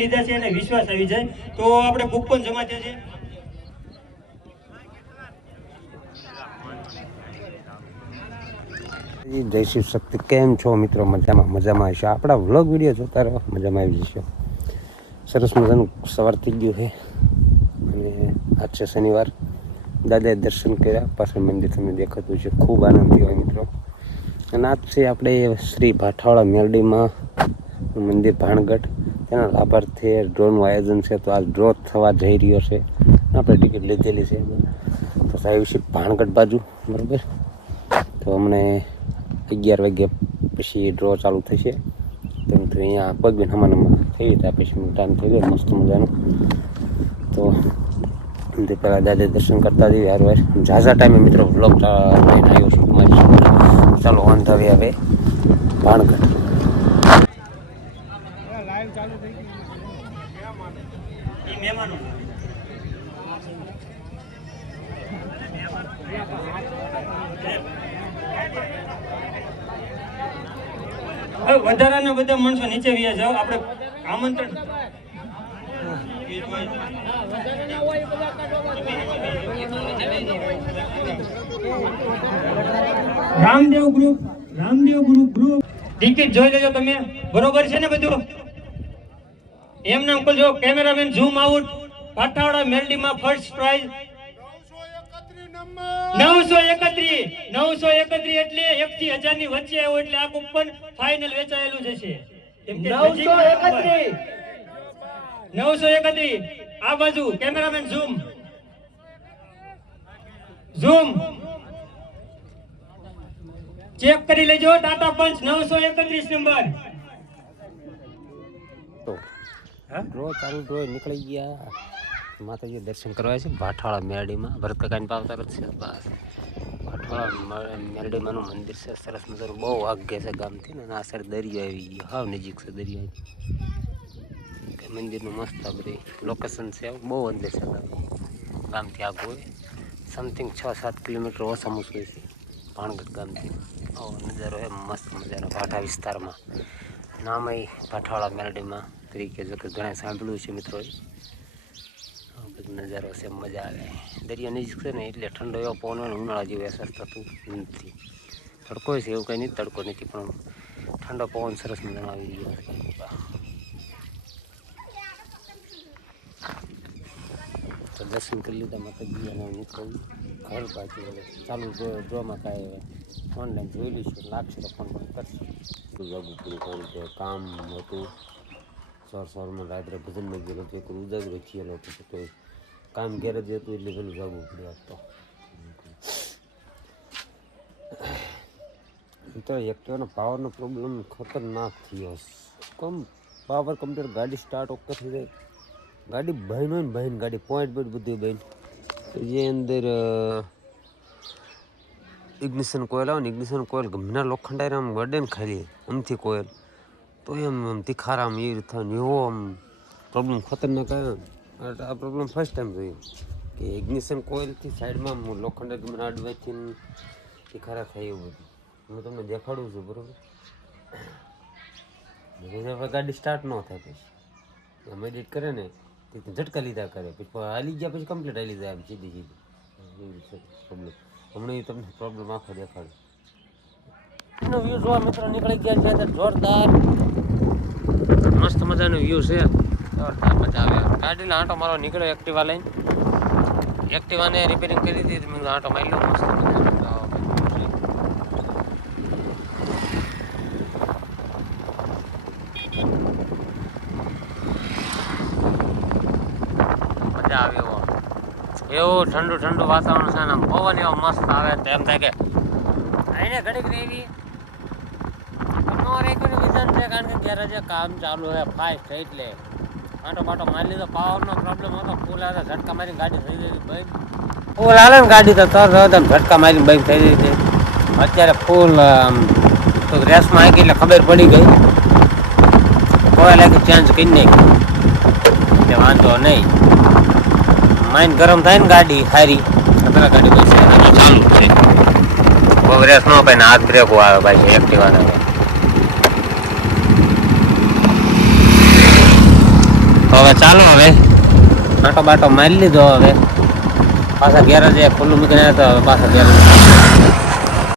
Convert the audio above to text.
લીધા છે અને વિશ્વાસ આવી જાય તો આપણે બુક પણ જમા થયા છે. જય શિવ શક્તિ. કેમ છો મિત્રો? મજામાં હશો. આપણા વ્લોગ વિડીયો જોતા રહો, મજામાં આવી જશો. સરસ મજાનું સવાર થઈ ગયું છે અને આજ છે શનિવાર. દાદાએ દર્શન કર્યા, પાછળ મંદિર તમને દેખાતું છે. ખૂબ આનંદ થયો મિત્રો. અને આજ છે આપણે શ્રી ભાઠાવાળા મેલડીમાં મંદિર ભાણગઢ, તેના લાભાર્થે ડ્રોનું આયોજન છે. તો આ ડ્રો થવા જઈ રહ્યો છે. આપણે ટિકિટ લીધેલી છે તો સાહેબ છે ભાણગઢ બાજુ, બરાબર. તો અમને 11 વાગ્યા પછી ડ્રો ચાલુ થશે. તેમ તો અહીંયા પગબીન હમણાં થઈ ત્યાં પછી ટાઈમ થઈ ગયો મસ્ત મજાનો. તો તે પહેલાં દાદા દર્શન કરતા જઈએ યાર વાર ઝાઝા ટાઈમે મિત્રો વ્લોગ લઈને આવ્યો છું તમારી સાથે. ચાલો વાંધો હવે ભાણગઢ. મહેમાનો વધારાના બધા માણસો નીચે વ્યા જાઓ. આપણે આમંત્રણ રામદેવ ગ્રુપ ટિકિટ જોઈ લેજો તમે, બરોબર છે ને બધું? એમ નામ ખોલજો. Cameraman zoom out. ભાઠાવાળા મેલડીમાં ફર્સ્ટ પ્રાઇઝ 931 એટલે 1 થી 1000 ની વચ્ચે આવ્યો એટલે આ કૂપન ફાઇનલ વેચાયેલું જશે. 931 આ બાજુ કેમેરામેન ઝૂમ ચેક કરી લેજો. ટાટા પંચ 931 નંબર. ડ્રો ચાલુ ડ્રો નીકળી ગયા. માતાજી દર્શન કરવા છે ભાઠાવાળા મેરડીમાં. ભરત કાકાની પાવતર જ છે. બસ ભાઠાવાળા મેરડીમાંનું મંદિર છે. સરસ મજાનું બહુ આગે છે ગામથી ને આ સાઈડ દરિયો આવી ગયો, હાવ નજીક છે દરિયો. મંદિરનું મસ્ત આ બધી લોકેશન છે, બહુ અંદર છે ગામથી આગળ હોય. સમથિંગ 6-7 કિલોમીટર ઓછામાં ઓછું છે ભાણગઢ ગામથી. નજારો એ મસ્ત મજાનો ભાઠા વિસ્તારમાં. નામ એ ભાઠાવાળા મેરડીમાં તરીકે જો કે ઘણા સાંભળ્યું છે મિત્રો. નજારો છે, મજા આવે. દરિયા નજીક છે ને એટલે ઠંડો એવો પવન હોય ને, ઉનાળા જેવું અહેસાસ થતું નથી. તડકો છે એવું કંઈ નહીં, તડકો નથી પણ ઠંડો પવન સરસ મજાનો આવી ગયો છે. તો દર્શન કરી લીધા માતાજી અને નીકળ્યું ઘર બાજુ. ચાલુ ડ્રોમાં કાંઈ ઓનલાઈન જોઈ લઈશું, લાગશે તો ફોન કરશું. જાગું પૂરું કર્યું કે કામ હતું. સવારમાં રાત્રે ભજનમાં ગયેલો હતો, એક ઉજાગરો થયેલો હતો તો કામ ઘેર જ હતું એટલે પેલું જાગવું પડ્યું. તો એક્ટિવાનો પાવરનો પ્રોબ્લેમ ખતરનાક થયો. પાવર કમ્પ્લીટ ગાડી સ્ટાર્ટ ઓકે થઈ જાય, ગાડી બહેન હોય ને બહેન ગાડી પોઈન્ટ બધું બહેન. જે અંદર ઇગ્નિશન કોઇલ આવે ને, ઇગ્નિશન કોઇલ ગમના લોખંડાઈ આમ વડે ને ખાલી આમથી કોઇલ તો એમ તીખારામ એ રીતે એવો આમ પ્રોબ્લેમ ખતરનાક આવ્યો. આ પ્રોબ્લેમ ફર્સ્ટ ટાઈમ જોયું કે ઇગ્નિશન કોઇલથી સાઈડમાં લોખંડ ગમના અડવાઈથી તીખારા થાય એવું બધું. હું તમને દેખાડું છું, બરાબર. ગાડી સ્ટાર્ટ ન થાય પછી એમ એડિટ કરે ને ઝટકા લીધા કરે, પછી હાલી ગયા પછી કમ્પ્લીટ હાલી જાય સીધી પ્રોબ્લેમ. હમણાં તમને પ્રોબ્લેમ આખો દેખાડું. વ્યૂ જોવા મિત્રો નીકળી ગયા છે જોરદાર મસ્ત મજાનો વ્યૂ છે. જોરદાર મજા આવે. ગાડીને આંટો મારવા નીકળ્યો એક્ટિવા લઈને. એક્ટિવાને રિપેરિંગ કરી દીધી, મેં આંટો મારી લો મસ્ત મજા આવે. એવું ઠંડુ ઠંડુ વાતાવરણ છે ને, પવન એવો મસ્ત આવે. એમ થાય કે આઈને ઘડીક રહેવી વિધાન છે, કારણ કે ત્યારે જે કામ ચાલુ છે ફાસ્ટ એટલે આંટો બાટો મારી લીધો. પાવરનો પ્રોબ્લેમ હતો, ફૂલ આવે ઝટકા મારીને ગાડી થઈ ગઈ બંધ. ફૂલ હાલે ને ગાડી તો તરત ઝટકા મારીને બંધ થઈ ગઈ હતી. અત્યારે ફૂલ તો રેસમાં આવી ગઈ એટલે ખબર પડી ગઈ. કોઈ લાગે ચેન્જ કરી નાખી એટલે વાંધો નહીં. માઇન્ડ ગરમ થાય ને ગાડી સારી પેલા ગાડી બસ ચાલુ છે. બહુ રેસ ન પાય ને હાથ બ્રેકો આવે ભાઈ એક્ટિવાના. હવે ચાલો હવે આટો બાટો મારી લીધો હવે પાછા ગેરેજ ખુલ્લું મૂકીને આવ્યા તો હવે પાછા ગેરેજ